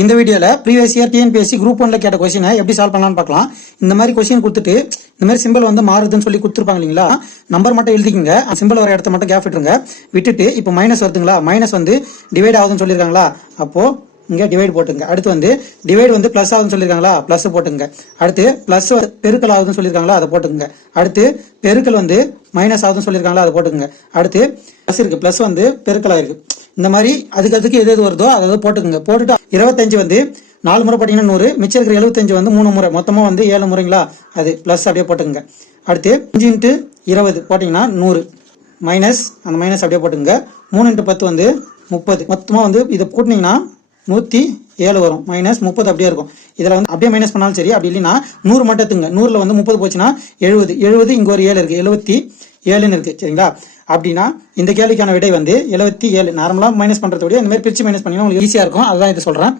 இந்த வீடியோல previous year TNPSC group 1ல கேட்ட கொஸ்டினை எப்படி சால்வ் பண்ணலாம்னு பார்க்கலாம். இந்த மாதிரி கொஸ்டின் கொடுத்துட்டு இந்த மாதிரி சிம்பிள் வந்து மாறுதுன்னு சொல்லி கொடுத்துருப்பாங்க இல்லைங்களா, நம்பர் மட்டும் எழுதிக்கிங்க, சிம்பிள் வர இடத்த மட்டும் கேப் விட்டுருங்க. விட்டுட்டு இப்போ மைனஸ் வருதுங்களா, மைனஸ் வந்து டிவைட் ஆகுதுன்னு சொல்லியிருக்காங்களா, அப்போ இங்க டிவைட் போட்டுங்க. அடுத்து வந்து டிவைட் வந்து பிளஸ் ஆகுதுன்னு சொல்லியிருக்காங்களா, பிளஸ் போட்டுங்க. அடுத்து பிளஸ் பெருக்கல் ஆகுதுன்னு சொல்லியிருக்காங்களா, அதை போட்டுங்க. அடுத்து பெருக்கல் வந்து மைனஸ் ஆகுதுன்னு சொல்லியிருக்காங்களா, அதை போட்டுங்க. அடுத்து பிளஸ் இருக்கு, பிளஸ் வந்து பெருக்கல் ஆயிருக்கு. இந்த மாதிரி அதுக்கு எது எது வருதோ அதை போட்டுக்குங்க. போட்டுட்டு 25 வந்து 4 முறை போட்டீங்கன்னா 100, மிச்சம் இருக்கிற 75 வந்து 3 முறை, மொத்தமா வந்து 7 முறைங்களா, அது பிளஸ் அப்படியே போட்டுங்க. அடுத்து 5 × 20 போட்டீங்கன்னா 100 மைனஸ், அந்த மைனஸ் அப்படியே போட்டுங்க. 3 × 10 வந்து 30, மொத்தமா வந்து இதை கூட்டினீங்கன்னா 107 வரும். மைனஸ் 30 அப்படியே இருக்கும். இதுல வந்து அப்படியே மைனஸ் பண்ணாலும் சரி, அப்படி இல்லைன்னா 100 மட்டும் எடுத்துங்க. 100ல வந்து 30 போச்சுன்னா 70 இங்க ஒரு 7 இருக்கு, 77ன்னு இருக்கு. சரிங்களா, அப்படின்னா இந்த கேள்விக்கான விடை வந்து 77. நார்மலா மைனஸ் பண்றதை விட இந்த மாதிரி பிரிச்சு மைனஸ் பண்ணீங்கன்னா உங்களுக்கு ஈஸியா இருக்கும். அதுதான் இது சொல்றேன்.